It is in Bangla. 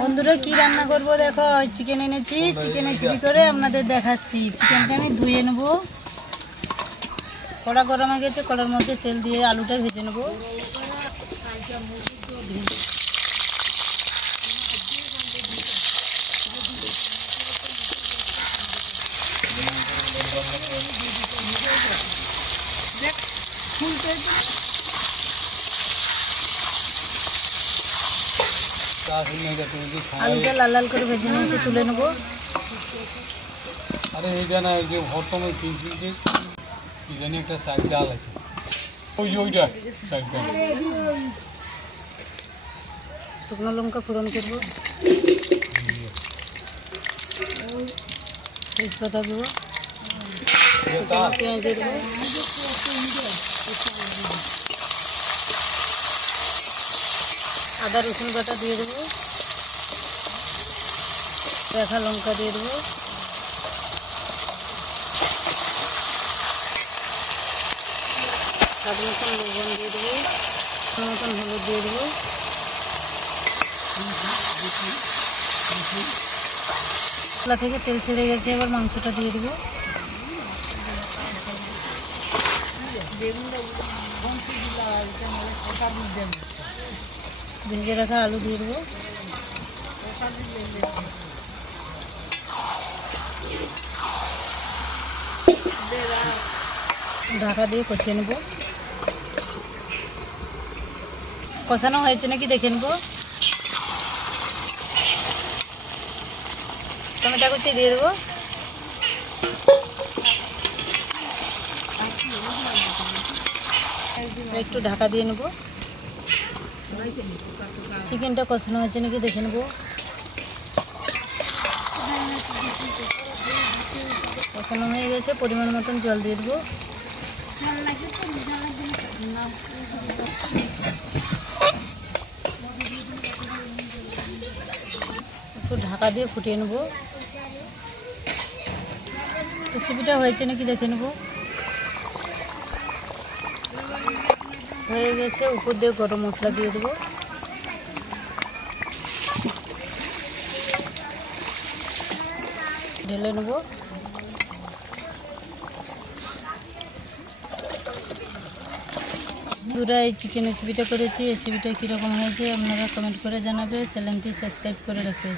বন্ধুরা কি রান্না করব দেখো, চিকেন এনেছি। চিকেন রেসিপি করে আপনাদের দেখাচ্ছি। চিকেনটা আমি ধুয়ে নেব। কড়া গরম হয়ে গেছে, কড়ার মধ্যে তেল দিয়ে আলুটা ভেজে নেব। আলুটা লাল লাল করে ভেজে নিয়েছি, তুলে নেব। আরে এইটা না, এই যে হরতমে কিনছি যে কি জানি একটা চাল ডাল আছে, ওইটা চাল ডাল। শুকনো লঙ্কা ফোড়ন করব, তেজপাতা দেবো, পেঁয়াজ দিয়ে দেবো, আদা রসুন বাটা দিয়ে দেবো, রাখা লঙ্কা দিয়ে দেবো, স্বাদ মতন লবণ দিয়ে দেবো, মতন হলুদ দিয়ে দেবো। মশলা থেকে তেল ছেড়ে গেছে, এবার মাংসটা দিয়ে দেবো। ভেজে রাখা আলু দিয়ে দেবো। ঢাকা দিয়ে কষিয়ে নেব। কষানো হয়েছে নাকি দেখে নেব। টমেটো কুচি দিয়ে দেবো। একটু ঢাকা দিয়ে নেব। চিকেনটা কষানো হয়েছে নাকি দেখে নেব। কষানো হয়ে গেছে, পরিমাণ মতন জল দিয়ে দেবো। একটু ঢাকা দিয়ে ফুটিয়ে নেব। রেসিপিটা হয়েছে নাকি দেখে নেব। হয়ে গেছে, উপর দিয়ে গরম মশলা দিয়ে দেবো। ঢেলে নেব। পুরা এই চিকেন রেসিপিটা করেছি। রেসিপিটা কীরকম হয়েছে আপনারা কমেন্ট করে জানাবে। চ্যানেলটি সাবস্ক্রাইব করে রাখবে।